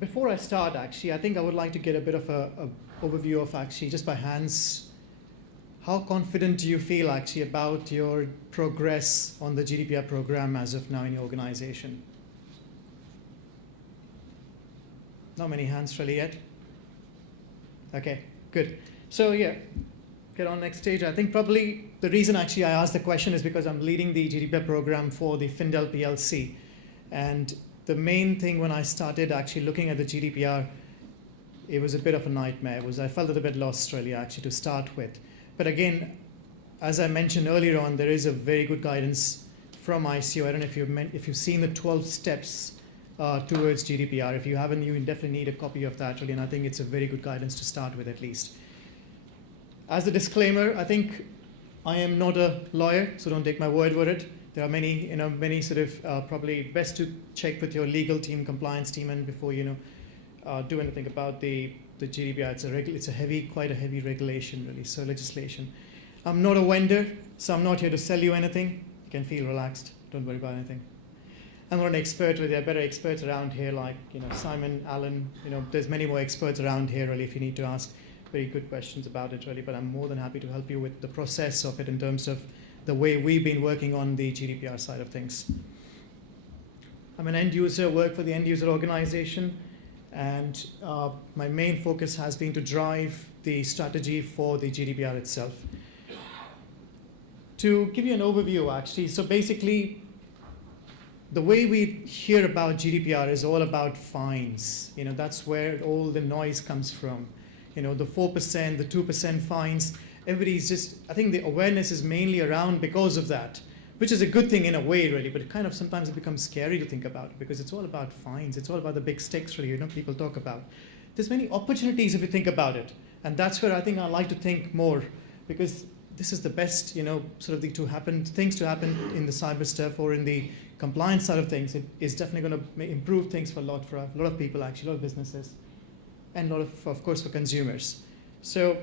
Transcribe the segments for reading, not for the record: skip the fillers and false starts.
before I start, actually, I think I would like to get a bit of a overview of actually, just by hands, how confident do you feel actually about your progress on the GDPR program as of now in your organization? Not many hands really yet. Okay, good. So yeah, get on next stage. I think probably the reason actually I asked the question is because I'm leading the GDPR program for the Findel PLC. And the main thing when I started actually looking at the GDPR, it was a bit of a nightmare. I felt a little bit lost really actually to start with. But again, as I mentioned earlier on, there is a very good guidance from ICO. I don't know if you've seen the 12 steps towards GDPR. If you haven't, you definitely need a copy of that really, and I think it's a very good guidance to start with at least. As a disclaimer, I think I am not a lawyer, so don't take my word for it. There are many sort of probably best to check with your legal team, compliance team, and before do anything about the GDPR. It's quite a heavy regulation really, so legislation. I'm not a vendor, so I'm not here to sell you anything. You can feel relaxed. Don't worry about anything. I'm not an expert. Really. There are better experts around here, like Simon, Alan. There's many more experts around here really. If you need to ask very good questions about it really, but I'm more than happy to help you with the process of it in terms of the way we've been working on the GDPR side of things. I'm an end user, work for the end user organization, and my main focus has been to drive the strategy for the GDPR itself. To give you an overview actually, so basically the way we hear about GDPR is all about fines. That's where all the noise comes from. The 4%, the 2% fines. I think the awareness is mainly around because of that, which is a good thing in a way, really, but sometimes it becomes scary to think about because it's all about fines. It's all about the big stakes, really, people talk about. There's many opportunities if you think about it, and that's where I think I like to think more, because this is the best, sort of things to happen in the cyber stuff or in the compliance side of things. It is definitely going to improve things for a lot of people, actually, a lot of businesses, and a lot of course, for consumers. So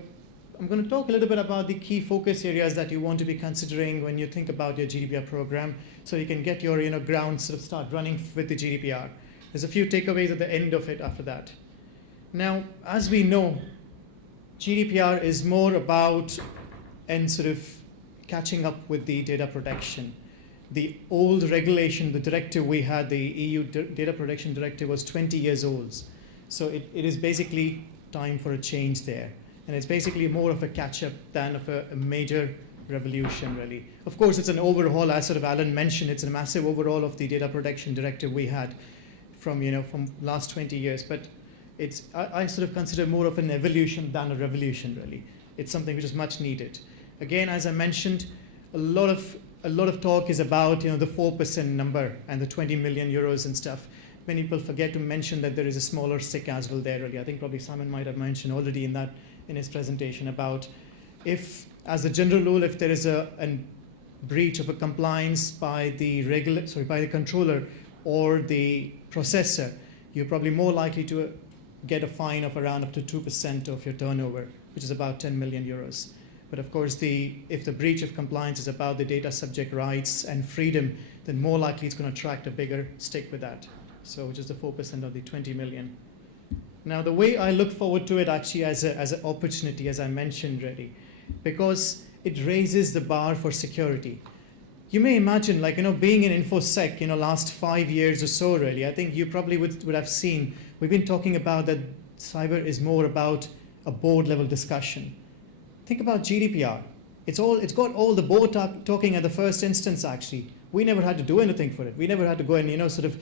I'm going to talk a little bit about the key focus areas that you want to be considering when you think about your GDPR program, so you can get your ground sort of start running with the GDPR. There's a few takeaways at the end of it after that. Now, as we know, GDPR is more about and sort of catching up with the data protection. The old regulation, the directive we had, the EU Data Protection Directive, was 20 years old. So it is basically time for a change there. And it's basically more of a catch-up than of a major revolution, really. Of course, it's an overhaul, as sort of Alan mentioned. It's a massive overhaul of the Data Protection Directive we had from last 20 years. But I sort of consider more of an evolution than a revolution, really. It's something which is much needed. Again, as I mentioned, a lot of talk is about the 4% number and the 20 million euros and stuff. Many people forget to mention that there is a smaller stick as well there, really. I think probably Simon might have mentioned already in his presentation about as a general rule, if there is a breach of a compliance by the controller or the processor, you're probably more likely to get a fine of around up to 2% of your turnover, which is about 10 million euros. But of course, if the breach of compliance is about the data subject rights and freedom, then more likely it's going to attract a bigger stick with that. So which is the 4% of the 20 million. Now, the way I look forward to it actually as an opportunity, as I mentioned already, because it raises the bar for security. You may imagine, being in InfoSec, last 5 years or so, really, I think you probably would have seen, we've been talking about that cyber is more about a board-level discussion. Think about GDPR. It's got all the board talking at the first instance, actually. We never had to do anything for it. We never had to go and, sort of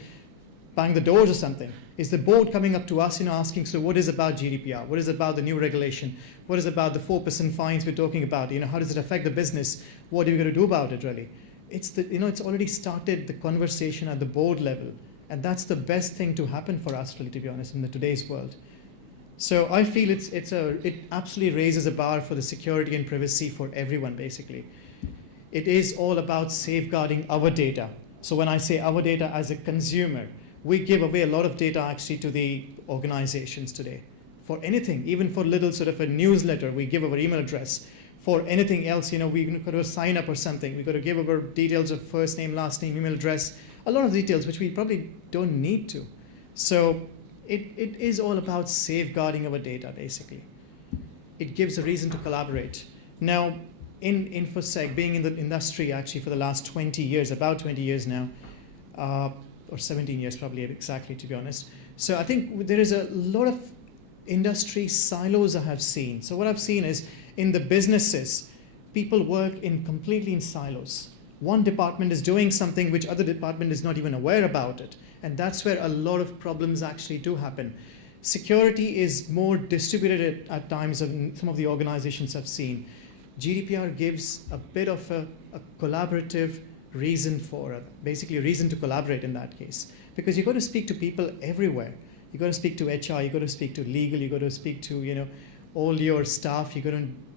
bang the doors or something. Is the board coming up to us, asking, so what is about GDPR? What is about the new regulation? What is about the 4% fines we're talking about? How does it affect the business? What are we going to do about it, really? It's already started the conversation at the board level. And that's the best thing to happen for us, really, to be honest, in today's world. So I feel it absolutely raises a bar for the security and privacy for everyone, basically. It is all about safeguarding our data. So when I say our data as a consumer, we give away a lot of data actually to the organizations today. For anything, even for little sort of a newsletter, we give our email address. For anything else, we've got to sign up or something. We've got to give our details of first name, last name, email address, a lot of details which we probably don't need to. So it is all about safeguarding our data, basically. It gives a reason to collaborate. Now, in InfoSec, being in the industry actually for the last 20 years, about 20 years now, or 17 years probably exactly, to be honest. So I think there is a lot of industry silos I have seen. So what I've seen is in the businesses, people work completely in silos. One department is doing something which other department is not even aware about it. And that's where a lot of problems actually do happen. Security is more distributed at times in some of the organizations I've seen. GDPR gives a bit of a collaborative reason basically a reason to collaborate in that case. Because you've got to speak to people everywhere. You've got to speak to HR, you've got to speak to legal, you've got to speak to all your staff.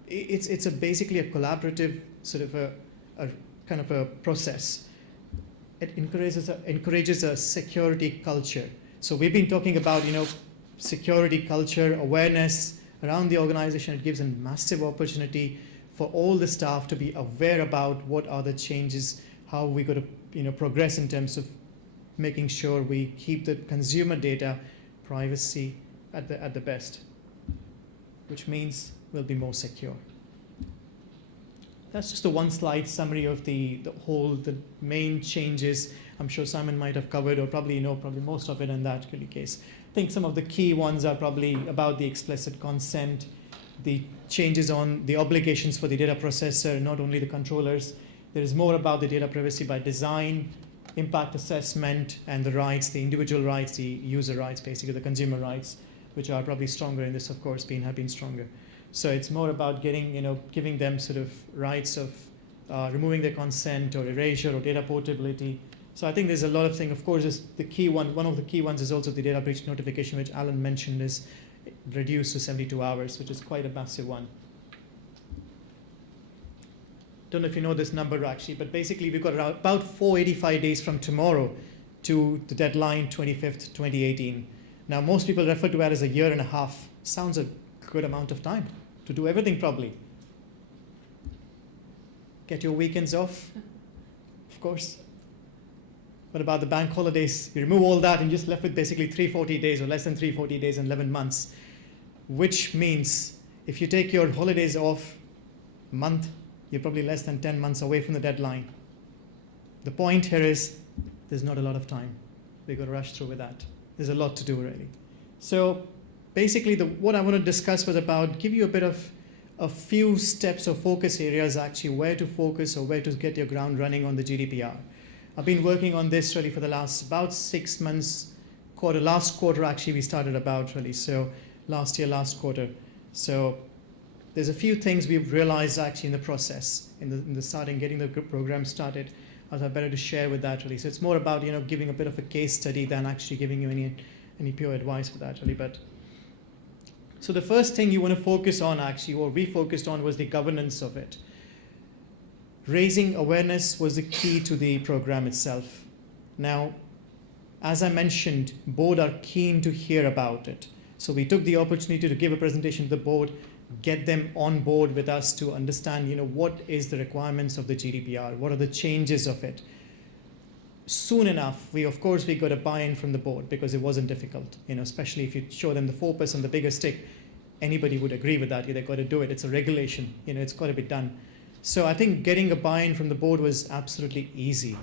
It's basically a collaborative sort of a kind of a process. It encourages a security culture. So we've been talking about security culture, awareness around the organization. It gives a massive opportunity for all the staff to be aware about what are the changes, how we got to progress in terms of making sure we keep the consumer data privacy at the best, which means we'll be more secure. That's just a one-slide summary of the main changes. I'm sure Simon might have covered, or probably most of it in that case. I think some of the key ones are probably about the explicit consent, the changes on the obligations for the data processor, not only the controllers. There is more about the data privacy by design, impact assessment, and the rights, the individual rights, the user rights, basically the consumer rights, which are probably stronger in this, of course, have been stronger. So it's more about giving them sort of rights of removing their consent or erasure or data portability. So I think there's a lot of things. Of course, the key one of the key ones is also the data breach notification, which Alan mentioned is reduced to 72 hours, which is quite a massive one. Don't know if you know this number actually, but basically we've got about 485 days from tomorrow to the deadline 25th, 2018. Now most people refer to that as a year and a half. Sounds a good amount of time to do everything probably. Get your weekends off, of course. What about the bank holidays? You remove all that and just left with basically 340 days or less than 340 days and 11 months, which means if you take your holidays off a month, you're probably less than 10 months away from the deadline. The point here is there's not a lot of time. We've got to rush through with that. There's a lot to do really. So basically what I want to discuss was about give you a bit of a few steps or focus areas actually where to focus or where to get your ground running on the GDPR. I've been working on this really for the last about 6 months. Last quarter actually we started about really. So last quarter. So there's a few things we've realized actually in the process, in the starting, getting the program started. I thought better to share with that really. So it's more about giving a bit of a case study than actually giving you any pure advice for that really. But so the first thing you want to focus on actually, or we focused on, was the governance of it. Raising awareness was the key to the program itself. Now, as I mentioned, board are keen to hear about it. So we took the opportunity to give a presentation to the board, get them on board with us to understand, what is the requirements of the GDPR, what are the changes of it. Soon enough, we got a buy-in from the board because it wasn't difficult, especially if you show them the focus on the bigger stick, anybody would agree with that. They've got to do it. It's a regulation, it's got to be done. So I think getting a buy-in from the board was absolutely easy.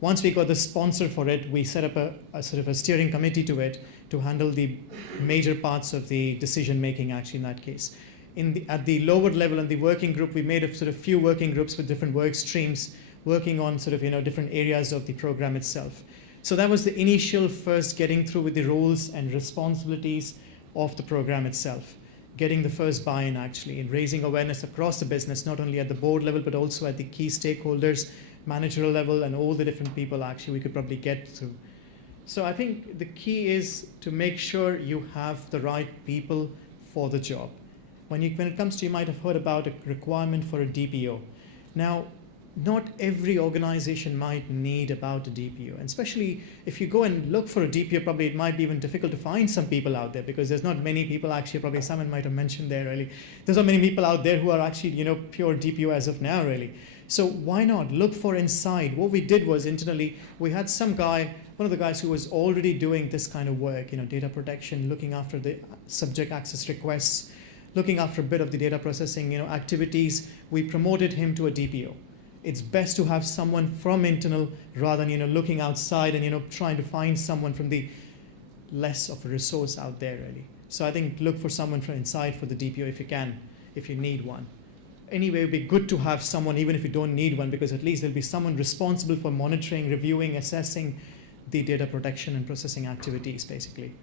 Once we got the sponsor for it, we set up a sort of a steering committee to it to handle the major parts of the decision-making actually in that case. At the lower level in the working group, we made a sort of few working groups with different work streams working on sort of, different areas of the program itself. So that was the initial first getting through with the roles and responsibilities of the program itself. Getting the first buy-in actually and raising awareness across the business, not only at the board level, but also at the key stakeholders, managerial level, and all the different people actually we could probably get through. So I think the key is to make sure you have the right people for the job. When it comes to, you might have heard about a requirement for a DPO. Now, not every organization might need about a DPO, and especially if you go and look for a DPO, probably it might be even difficult to find some people out there because there's not many people actually, probably someone might have mentioned there really, there's not many people out there who are actually, pure DPO as of now really. So why not look for inside? What we did was internally, we had some guy, one of the guys who was already doing this kind of work, data protection, looking after the subject access requests, looking after a bit of the data processing, activities. We promoted him to a DPO. It's best to have someone from internal rather than, looking outside and, trying to find someone from the less of a resource out there, really. So I think look for someone from inside for the DPO if you can, if you need one. Anyway, it would be good to have someone, even if you don't need one, because at least there'll be someone responsible for monitoring, reviewing, assessing the data protection and processing activities, basically.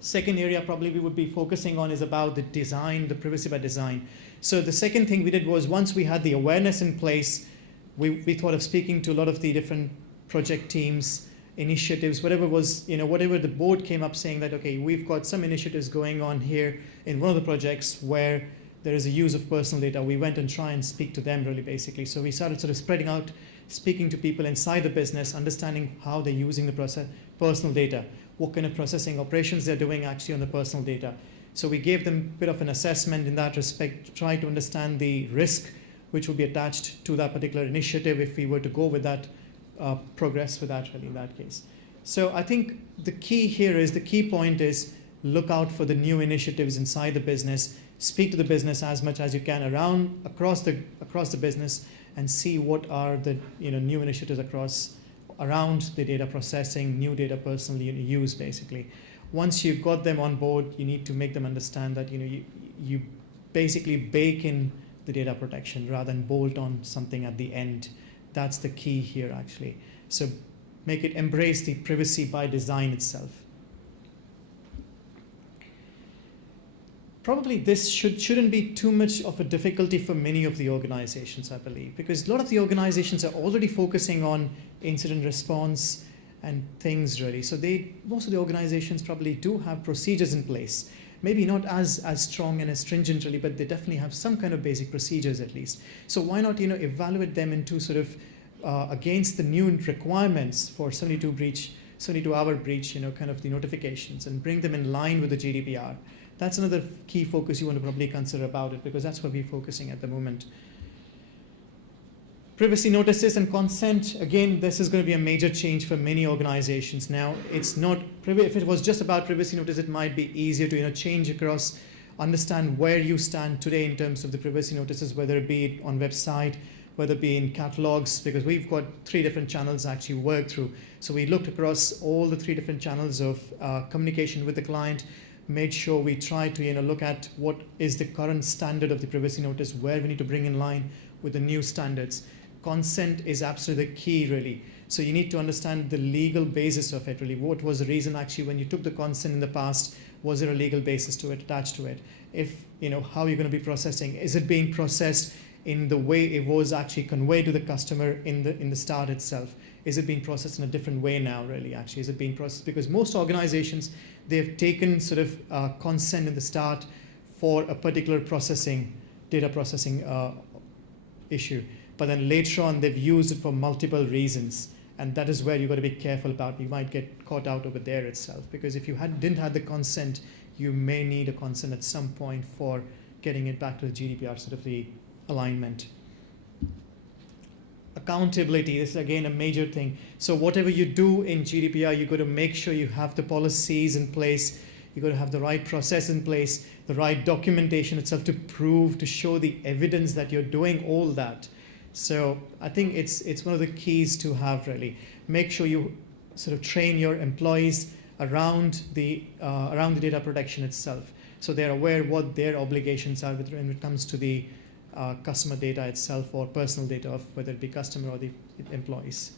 Second area probably we would be focusing on is about the design, the privacy by design. So the second thing we did was once we had the awareness in place, we thought of speaking to a lot of the different project teams, initiatives, whatever was, whatever the board came up saying that, okay, we've got some initiatives going on here in one of the projects where there is a use of personal data. We went and try and speak to them really basically. So we started sort of spreading out, speaking to people inside the business, understanding how they're using the personal data, what kind of processing operations they're doing actually on the personal data. So we gave them a bit of an assessment in that respect to try to understand the risk which would be attached to that particular initiative if we were to go with that, progress with that really in that case. So I think the key point is look out for the new initiatives inside the business, speak to the business as much as you can across the business and see what are the new initiatives around the data processing, new data personal use basically. Once you've got them on board, you need to make them understand that you basically bake in the data protection rather than bolt on something at the end. That's the key here actually. So embrace the privacy by design itself. Probably this shouldn't be too much of a difficulty for many of the organizations, I believe, because a lot of the organizations are already focusing on incident response and things really. So most of the organizations probably do have procedures in place. Maybe not as strong and as stringent really, but they definitely have some kind of basic procedures at least. So why not evaluate them into sort of against the new requirements for 72-hour breach, kind of the notifications and bring them in line with the GDPR. That's another key focus you want to probably consider about it because that's what we're focusing at the moment. Privacy notices and consent, again, this is going to be a major change for many organizations. Now, it's not, if it was just about privacy notice, it might be easier to change across, understand where you stand today in terms of the privacy notices, whether it be on website, whether it be in catalogs, because we've got 3 different channels actually work through. So we looked across all the 3 different channels of communication with the client, made sure we try to look at what is the current standard of the privacy notice, where we need to bring in line with the new standards. Consent is absolutely the key really. So you need to understand the legal basis of it really. What was the reason actually when you took the consent in the past? Was there a legal basis to it, attached to it? If, how are you going to be processing? Is it being processed in the way it was actually conveyed to the customer in the start itself? Is it being processed in a different way now really actually? Is it being processed? Because most organizations, they've taken sort of consent in the start for a particular data processing issue. But then later on, they've used it for multiple reasons. And that is where you've got to be careful about. You might get caught out over there itself. Because if you didn't have the consent, you may need a consent at some point for getting it back to the GDPR, sort of the alignment. Accountability, this is again a major thing. So whatever you do in GDPR, you've got to make sure you have the policies in place. You've got to have the right process in place, the right documentation itself to prove, to show the evidence that you're doing all that. So I think it's one of the keys to have really. Make sure you sort of train your employees around the data protection itself, so they're aware what their obligations are when it comes to the customer data itself or personal data of whether it be customer or the employees.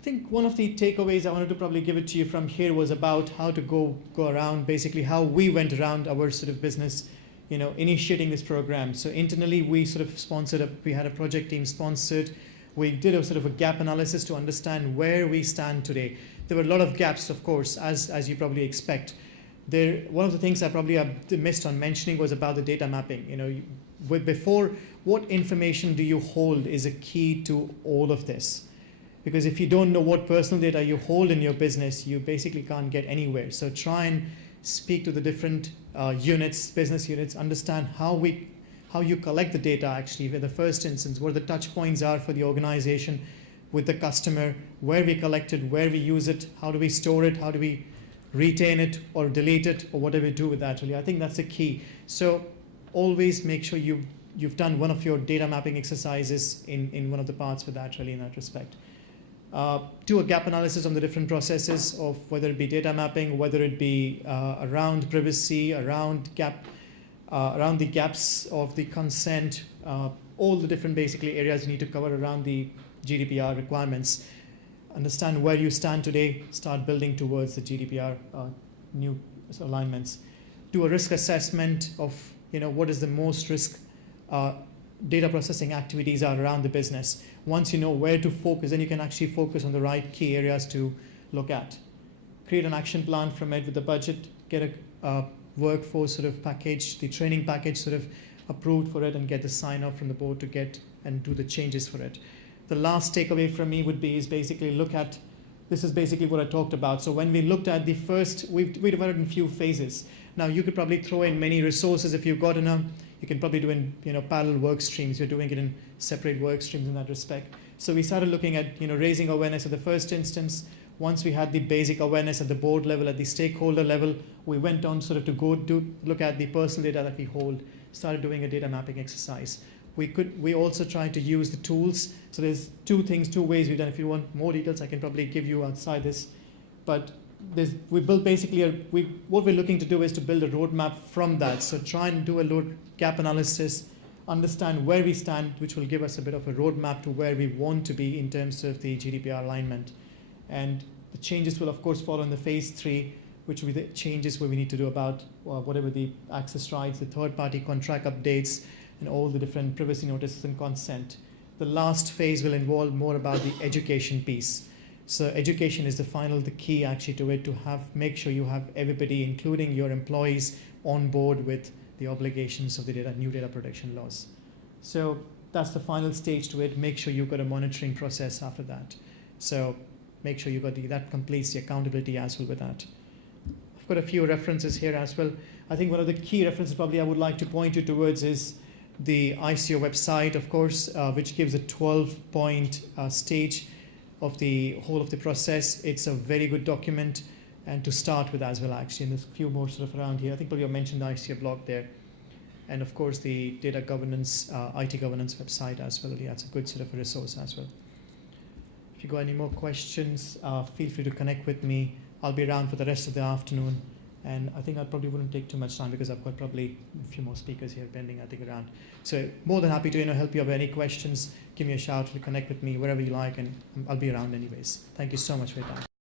I think one of the takeaways I wanted to probably give it to you from here was about how to go around, basically how we went around our sort of business, initiating this program. So internally, we sort of we had a project team sponsored. We did a sort of a gap analysis to understand where we stand today. There were a lot of gaps, of course, as you probably expect. One of the things I probably missed on mentioning was about the data mapping. Before, what information do you hold is a key to all of this. Because if you don't know what personal data you hold in your business, you basically can't get anywhere. So try and speak to the different business units, understand how how you collect the data actually in the first instance, what the touch points are for the organization with the customer, where we collect it, where we use it, how do we store it, how do we retain it or delete it, or whatever we do with that really. I think that's the key. So always make sure you've done one of your data mapping exercises in one of the parts for that really in that respect. Do a gap analysis on the different processes of whether it be data mapping, whether it be around privacy, around the gaps of the consent, all the different basically areas you need to cover around the GDPR requirements. Understand where you stand today, start building towards the GDPR new alignments. Do a risk assessment of what is the most risk data processing activities are around the business. Once you know where to focus, then you can actually focus on the right key areas to look at. Create an action plan from it with the budget, get a workforce sort of package, the training package sort of approved for it, and get the sign off from the board to get and do the changes for it. The last takeaway from me would be is basically look at, this is basically what I talked about. So when we looked at the first, we divided in few phases. Now you could probably throw in many resources if you've got enough. You can probably do in parallel work streams. You're doing it in separate work streams in that respect. So we started looking at raising awareness at the first instance. Once we had the basic awareness at the board level, at the stakeholder level, we went on sort of to look at the personal data that we hold. Started doing a data mapping exercise. We also tried to use the tools. So there's two ways we've done. If you want more details, I can probably give you outside this. But we built basically what we're looking to do is to build a roadmap from that. So try and do a load gap analysis, understand where we stand, which will give us a bit of a roadmap to where we want to be in terms of the GDPR alignment. And the changes will of course follow in the phase 3, which will be the changes where we need to do about whatever the access rights, the third-party contract updates, and all the different privacy notices and consent. The last phase will involve more about the education piece. So education is the key actually to it, to make sure you have everybody, including your employees, on board with the obligations of the new data protection laws. So that's the final stage to it. Make sure you've got a monitoring process after that. So make sure you've got that completes the accountability as well with that. I've got a few references here as well. I think one of the key references probably I would like to point you towards is the ICO website, of course, which gives a 12-point stage of the whole of the process. It's a very good document, and to start with as well, actually. And there's a few more sort of around here. I think probably I mentioned the ICO blog there. And of course, the data governance, IT governance website as well. Yeah, it's a good sort of a resource as well. If you got any more questions, feel free to connect with me. I'll be around for the rest of the afternoon. And I think I probably wouldn't take too much time because I've got probably a few more speakers here pending, I think, around. So more than happy to help you if you have any questions. Give me a shout, connect with me wherever you like, and I'll be around anyways. Thank you so much for your time.